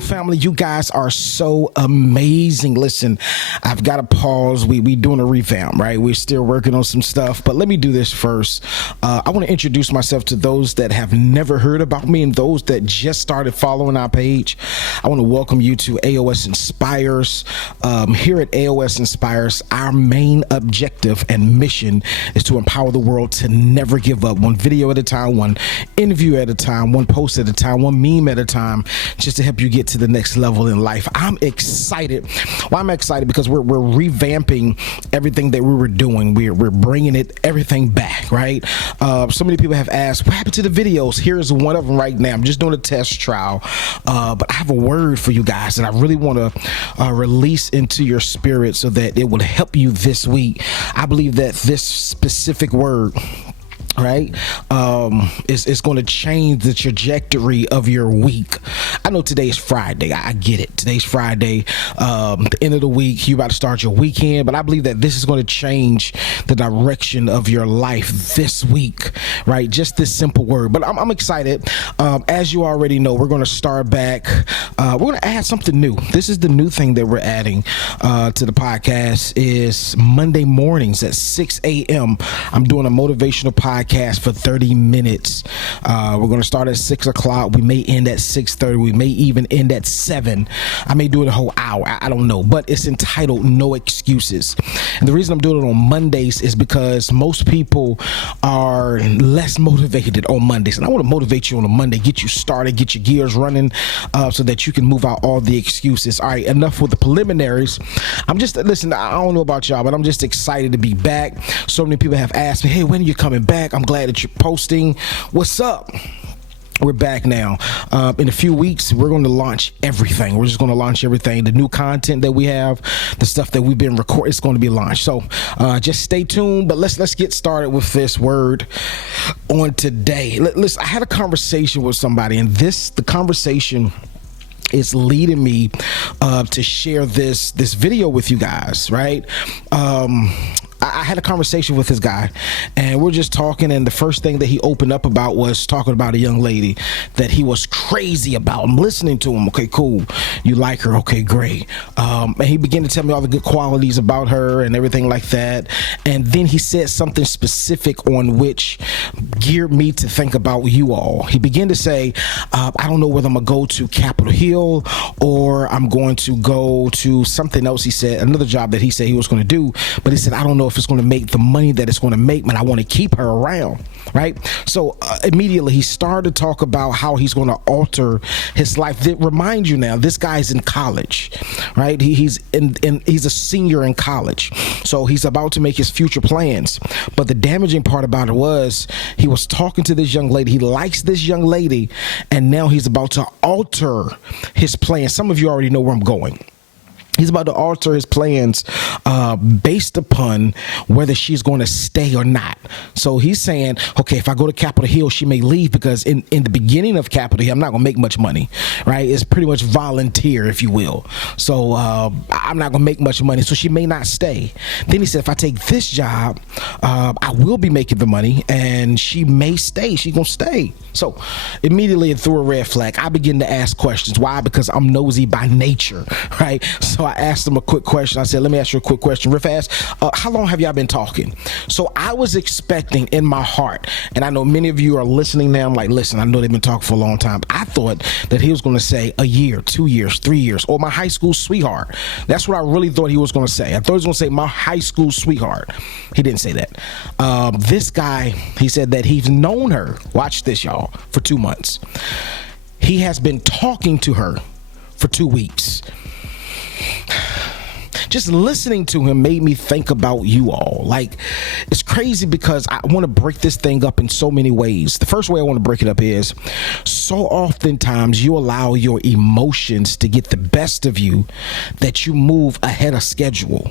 Family, you guys are so amazing. Listen, I've got to pause. We doing a revamp, right? We're still working on some stuff, but let me do this first. I want to introduce myself to those that have never heard about me and those that just started following our page. I want to welcome you to AOS Inspires. Here at AOS Inspires, our main objective and mission is to empower the world to never give up. One video at a time, one interview at a time, one post at a time, one meme at a time, just to help you get to the next level in life. I'm excited. Well, I'm excited because we're revamping everything that we were doing. We're bringing everything back, right? So many people have asked, what happened to the videos? Here's one of them right now. I'm just doing a test trial, but I have a word for you guys that I really want to release into your spirit so that it will help you this week. I believe that this specific word, right, it's going to change the trajectory of your week. I know today is Friday. I get it. Today's Friday, the end of the week. You about to start your weekend, but I believe that this is going to change the direction of your life this week, right? Just this simple word. But I'm excited. As you already know, we're going to start back. We're going to add something new. This is the new thing that we're adding to the podcast is Monday mornings at 6 a.m. I'm doing a motivational podcast for 30 minutes. We're going to start at 6 o'clock. We may end at 6:30. We may even end at 7. I may do it a whole hour. I don't know, but it's entitled No Excuses. And the reason I'm doing it on Mondays is because most people are less motivated on Mondays. And I want to motivate you on a Monday, get you started, get your gears running so that you can move out all the excuses. All right, enough with the preliminaries. Listen, I don't know about y'all, but I'm just excited to be back. So many people have asked me, hey, when are you coming back? I'm glad that you're posting. What's up? We're back now. In a few weeks, we're going to launch everything. We're just going to launch everything. The new content that we have, the stuff that we've been recording, it's going to be launched. So just stay tuned. But let's get started with this word on today. Listen, I had a conversation with somebody, and the conversation is leading me to share this video with you guys, right? I had a conversation with this guy, and we're just talking, and the first thing that he opened up about was talking about a young lady that he was crazy about. I'm listening to him. Okay, cool. You like her? Okay, great. And he began to tell me all the good qualities about her and everything like that. And then he said something specific on which geared me to think about you all. He began to say, I don't know whether I'm going to go to Capitol Hill or I'm going to go to something else. He said another job that he said he was going to do, but he said, I don't know if it's going to make the money that it's going to make, but I want to keep her around, right? So immediately he started to talk about how he's going to alter his life. Remind you now, this guy's in college, right? He's a senior in college, so he's about to make his future plans. But the damaging part about it was he was talking to this young lady. He likes this young lady, and now he's about to alter his plans. Some of you already know where I'm going. He's about to alter his plans based upon whether she's going to stay or not. So he's saying, okay, if I go to Capitol Hill, she may leave because in the beginning of Capitol Hill, I'm not going to make much money, right? It's pretty much volunteer, if you will. So I'm not going to make much money, so she may not stay. Then he said, if I take this job, I will be making the money, and she may stay. She's going to stay. So immediately it threw a red flag. I begin to ask questions. Why? Because I'm nosy by nature, right? So I asked him a quick question. I said, let me ask you a quick question real fast. How long have y'all been talking? So I was expecting in my heart, and I know many of you are listening now. I'm like, listen, I know they've been talking for a long time. I thought that he was going to say a year, 2 years, 3 years, or my high school sweetheart. That's what I really thought he was going to say. I thought he was going to say my high school sweetheart. He didn't say that. This guy, he said that he's known her, watch this y'all, for 2 months. He has been talking to her for 2 weeks. Just listening to him made me think about you all. Like, it's crazy because I want to break this thing up in so many ways. The first way I want to break it up is so oftentimes you allow your emotions to get the best of you that you move ahead of schedule.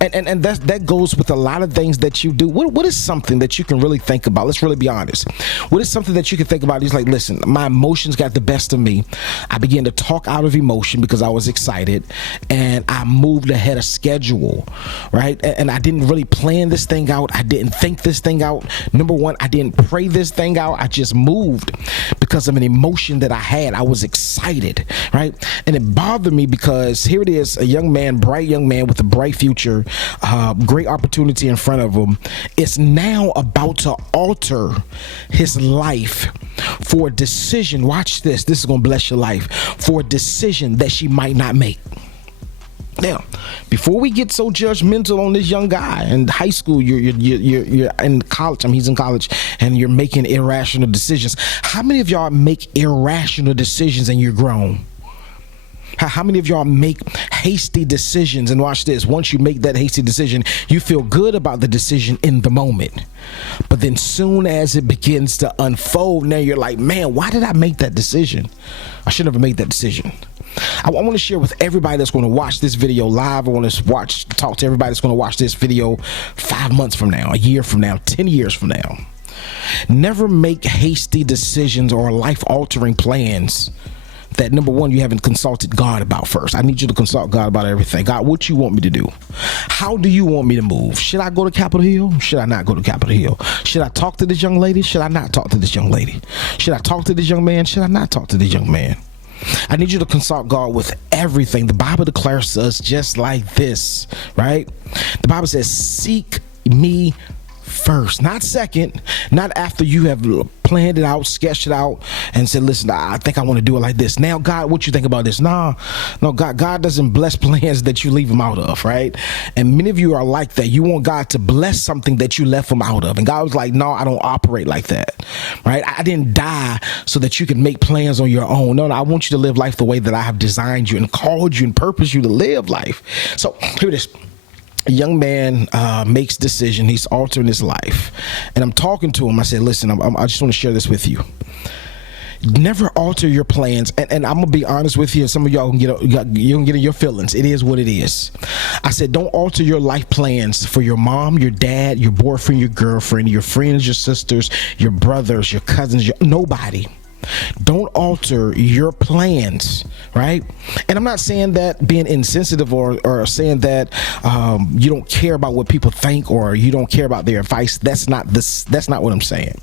And that goes with a lot of things that you do. What is something that you can really think about? Let's really be honest. What is something that you can think about? He's like, listen, my emotions got the best of me. I began to talk out of emotion because I was excited, and I moved ahead of schedule, right? And I didn't really plan this thing out. I didn't think this thing out. Number one, I didn't pray this thing out. I just moved because of an emotion that I had. I was excited, right? And it bothered me because here it is, a young man, bright young man with a bright future, great opportunity in front of him, is now about to alter his life for a decision. Watch this. This is going to bless your life. For a decision that she might not make. Now, before we get so judgmental on this young guy in high school, you're in college. I mean, he's in college, and you're making irrational decisions. How many of y'all make irrational decisions and you're grown? How many of y'all make hasty decisions? And watch this. Once you make that hasty decision, you feel good about the decision in the moment. But then soon as it begins to unfold, now you're like, man, why did I make that decision? I should never make that decision. I want to share with everybody that's going to watch this video live. I want to talk to everybody that's going to watch this video 5 months from now, a year from now, 10 years from now. Never make hasty decisions or life-altering plans that, number one, you haven't consulted God about first. I need you to consult God about everything. God, what you want me to do? How do you want me to move? Should I go to Capitol Hill? Should I not go to Capitol Hill? Should I talk to this young lady? Should I not talk to this young lady? Should I talk to this young man? Should I not talk to this young man? I need you to consult God with everything. The Bible declares to us just like this, right? The Bible says, seek me first, not second, not after you have planned it out, sketched it out, and said, listen, I think I want to do it like this. Now, God, what you think about this? No, God doesn't bless plans that you leave him out of, right? And many of you are like that. You want God to bless something that you left him out of. And God was like, no, I don't operate like that, right? I didn't die so that you can make plans on your own. No, I want you to live life the way that I have designed you and called you and purposed you to live life. So here it is. A young man makes decision. He's altering his life. And I'm talking to him. I said, listen, I just want to share this with you. Never alter your plans. And I'm going to be honest with you. And some of y'all can get in your feelings. It is what it is. I said, don't alter your life plans for your mom, your dad, your boyfriend, your girlfriend, your friends, your sisters, your brothers, your cousins, nobody. Don't alter your plans, right? And I'm not saying that being insensitive or saying that you don't care about what people think or you don't care about their advice. That's not what I'm saying.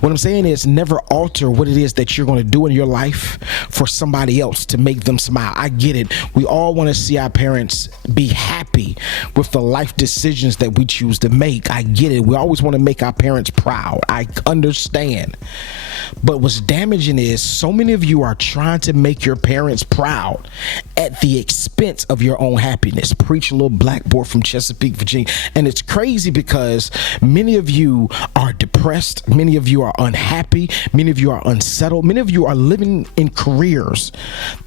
What I'm saying is never alter what it is that you're going to do in your life for somebody else to make them smile. I get it. We all want to see our parents be happy with the life decisions that we choose to make. I get it. We always want to make our parents proud. I understand. But what's damaging is so many of you are trying to make your parents proud at the expense of your own happiness. Preach, a little black boy from Chesapeake, Virginia. And it's crazy because many of you are depressed. Many of you are unhappy. Many of you are unsettled. Many of you are living in careers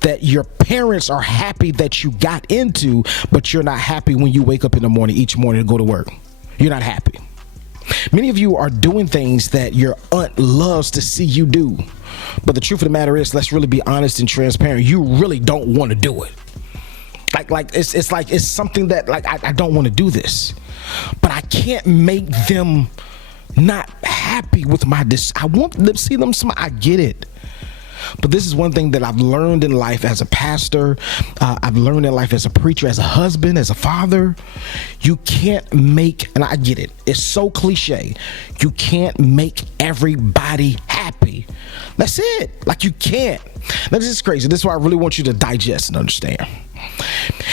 that your parents are happy that you got into, but you're not happy when you wake up in the morning, each morning to go to work. You're not happy. Many of you are doing things that your aunt loves to see you do. But the truth of the matter is, let's really be honest and transparent. You really don't want to do it. It's something that I don't want to do this, but I can't make them not happy with my I want them to see them smile. I get it. But this is one thing that I've learned in life as a pastor. I've learned in life as a preacher, as a husband, as a father. You can't make, and I get it, it's so cliche, you can't make everybody happy. That's it. You can't. Now, this is crazy. This is why I really want you to digest and understand.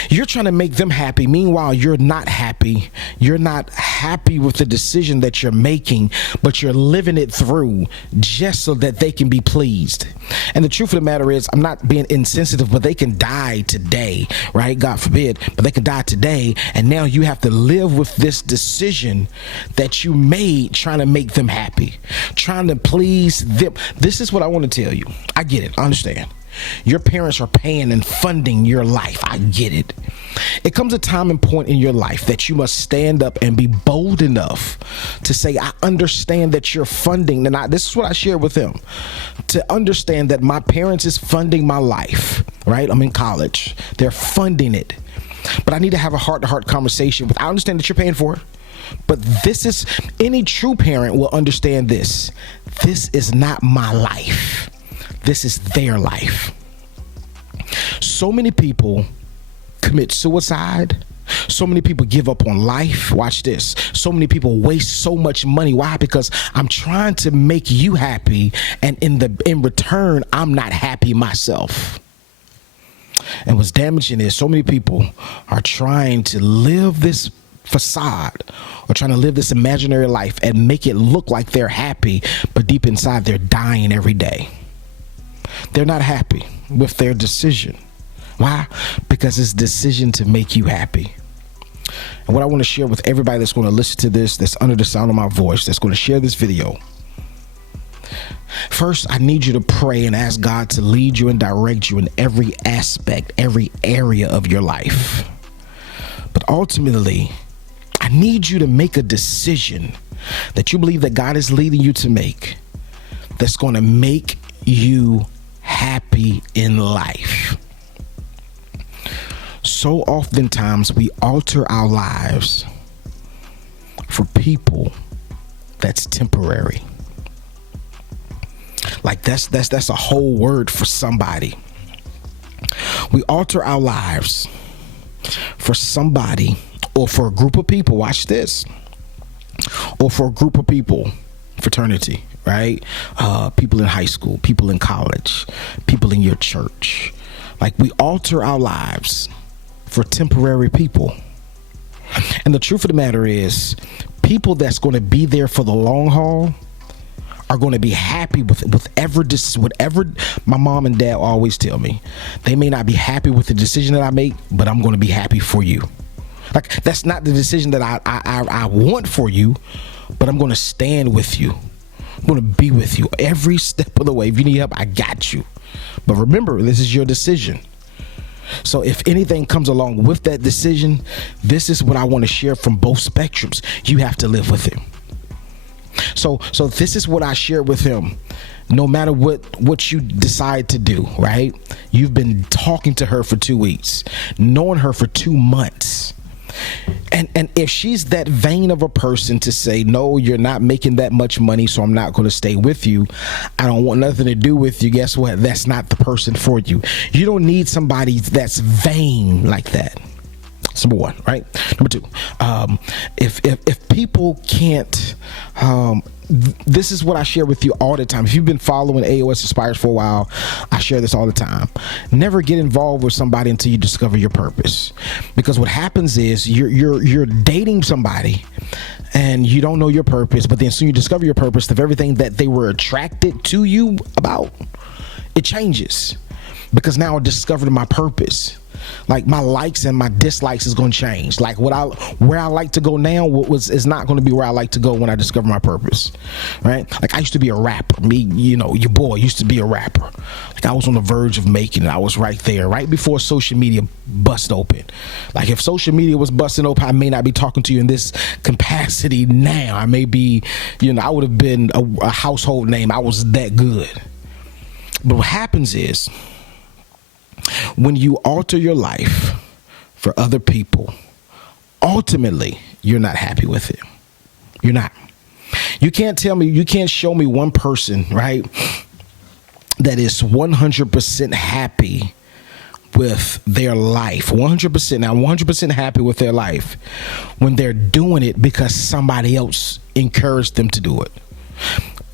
You're trying to make them happy. Meanwhile, you're not happy. You're not happy with the decision that you're making, but you're living it through just so that they can be pleased. And the truth of the matter is, I'm not being insensitive, but they can die today, right? God forbid, but they can die today. And now you have to live with this decision that you made, trying to make them happy, trying to please them. This is what I want to tell you. I get it. I understand. Your parents are paying and funding your life. I get it. It comes a time and point in your life that you must stand up and be bold enough to say, I understand that you're funding. And this is what I shared with them, to understand that my parents is funding my life, right? I'm in college. They're funding it. But I need to have a heart-to-heart conversation with, I understand that you're paying for it, but this is, any true parent will understand this. This is not my life. This is their life. So many people commit suicide. So many people give up on life. Watch this. So many people waste so much money. Why? Because I'm trying to make you happy, and in return, I'm not happy myself. And what's damaging is so many people are trying to live this facade, or trying to live this imaginary life and make it look like they're happy, but deep inside they're dying every day. They're not happy with their decision. Why? Because it's a decision to make you happy. And what I want to share with everybody that's going to listen to this, that's under the sound of my voice, that's going to share this video. First, I need you to pray and ask God to lead you and direct you in every aspect, every area of your life. But ultimately, I need you to make a decision that you believe that God is leading you to make, that's going to make you happy in life. So oftentimes we alter our lives for people that's temporary. Like that's a whole word for somebody. We alter our lives for somebody or for a group of people. Watch this. Or for a group of people, fraternity, right? People in high school, people in college, people in your church. Like, we alter our lives for temporary people. And the truth of the matter is, people that's going to be there for the long haul are going to be happy with whatever my mom and dad always tell me. They may not be happy with the decision that I make, but I'm going to be happy for you. Like, that's not the decision that I want for you, but I'm going to stand with you. I'm going to be with you every step of the way. If you need help, I got you. But remember, this is your decision. So if anything comes along with that decision, this is what I want to share from both spectrums. You have to live with it. So this is what I share with him. No matter what you decide to do, right? You've been talking to her for 2 weeks, knowing her for 2 months. And if she's that vain of a person to say, no, you're not making that much money, so I'm not going to stay with you, I don't want nothing to do with you, guess what? That's not the person for you. You don't need somebody that's vain like that. That's number one, right? Number two, if people can't, this is what I share with you all the time. If you've been following Aosinspires for a while, I share this all the time. Never get involved with somebody until you discover your purpose. Because what happens is you're dating somebody and you don't know your purpose, but then soon you discover your purpose, of everything that they were attracted to you about, it changes. Because now I discovered my purpose. Like, my likes and my dislikes is going to change. Like, where I like to go now is not going to be where I like to go when I discover my purpose, right? Like, I used to be a rapper. Me, you know, your boy used to be a rapper. Like, I was on the verge of making it. I was right there, right before social media bust open. Like, if social media was busting open, I may not be talking to you in this capacity now. I may be, you know, I would have been a household name. I was that good. But what happens is, when you alter your life for other people, ultimately, you're not happy with it. You're not. You can't tell me, you can't show me one person, right, that is 100% happy with their life. 100%. Now, 100% happy with their life when they're doing it because somebody else encouraged them to do it.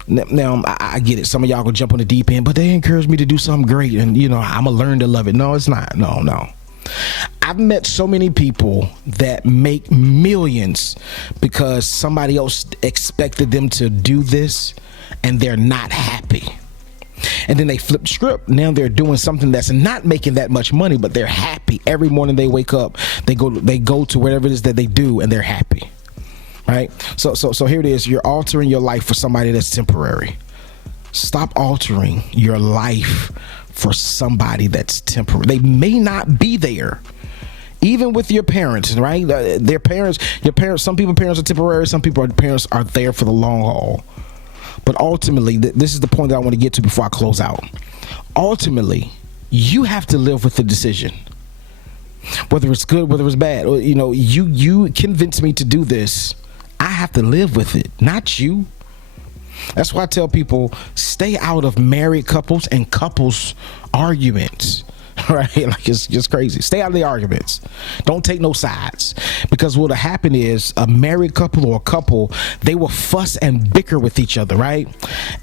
Now, I get it. Some of y'all gonna jump on the deep end, but they encouraged me to do something great, and you know, I'm gonna learn to love it. No, it's not. No. I've met so many people that make millions because somebody else expected them to do this, and they're not happy. And then they flip the script. Now they're doing something that's not making that much money, but they're happy. Every morning they wake up, they go to whatever it is that they do, and they're happy. Right? So here it is. You're altering your life for somebody that's temporary. Stop altering your life for somebody that's temporary. They may not be there. Even with your parents, right? Your parents, some people's parents are temporary. Some people's parents are there for the long haul. But ultimately, this is the point that I want to get to before I close out. Ultimately, you have to live with the decision. whether it's good, whether it's bad. You know, you convince me to do this. I have to live with it, not you. That's why I tell people, stay out of married couples and couples arguments. Right? Like, it's just crazy. Stay out of the arguments. Don't take no sides, because what'll happen is a married couple or a couple, they will fuss and bicker with each other, right?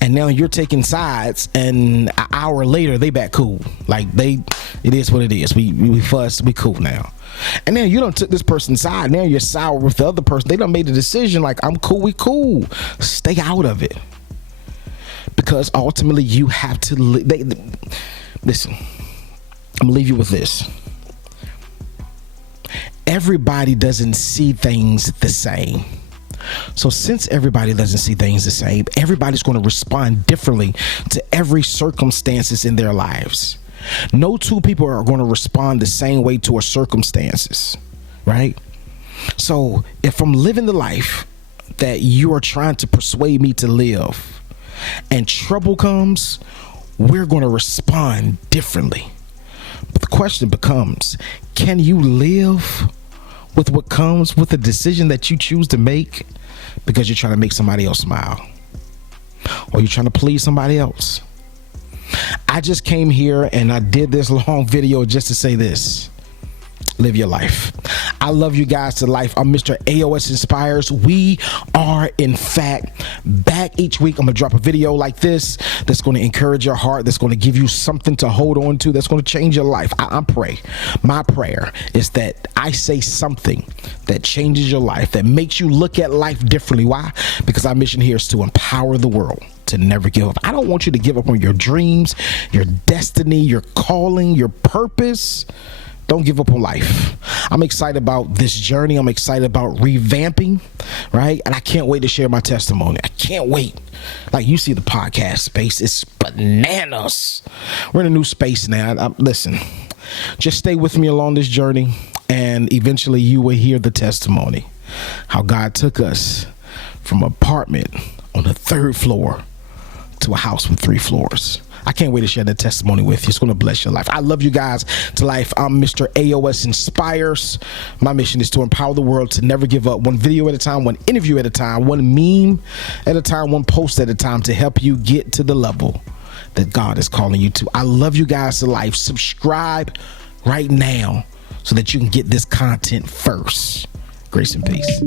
And now you're taking sides, and an hour later they back cool. Like, it is what it is. We fuss, we cool now. And then you done took this person's side. Now you're sour with the other person. They done made a decision like, I'm cool, we cool. Stay out of it, because ultimately you have to listen. I'm gonna leave you with this. Everybody doesn't see things the same. So since everybody doesn't see things the same, everybody's going to respond differently to every circumstances in their lives. No two people are going to respond the same way to our circumstances, right? So if I'm living the life that you are trying to persuade me to live, and trouble comes, we're going to respond differently. But the question becomes, can you live with what comes with the decision that you choose to make because you're trying to make somebody else smile, or you're trying to please somebody else? I just came here and I did this long video just to say this: live your life. I love you guys to life. I'm Mr. Aosinspires. We are, in fact, back each week. I'm going to drop a video like this that's going to encourage your heart, that's going to give you something to hold on to, that's going to change your life. I pray. My prayer is that I say something that changes your life, that makes you look at life differently. Why? Because our mission here is to empower the world to never give up. I don't want you to give up on your dreams, your destiny, your calling, your purpose. Don't give up on life. I'm excited about this journey. I'm excited about revamping, right? And I can't wait to share my testimony. I can't wait. Like, you see the podcast space, it's bananas. We're in a new space now. Listen, just stay with me along this journey, and eventually you will hear the testimony. How God took us from an apartment on the 3rd floor to a house with 3 floors. I can't wait to share that testimony with you. It's going to bless your life. I love you guys to life. I'm Mr. Aosinspires. My mission is to empower the world to never give up. One video at a time, one interview at a time, one meme at a time, one post at a time, to help you get to the level that God is calling you to. I love you guys to life. Subscribe right now so that you can get this content first. Grace and peace.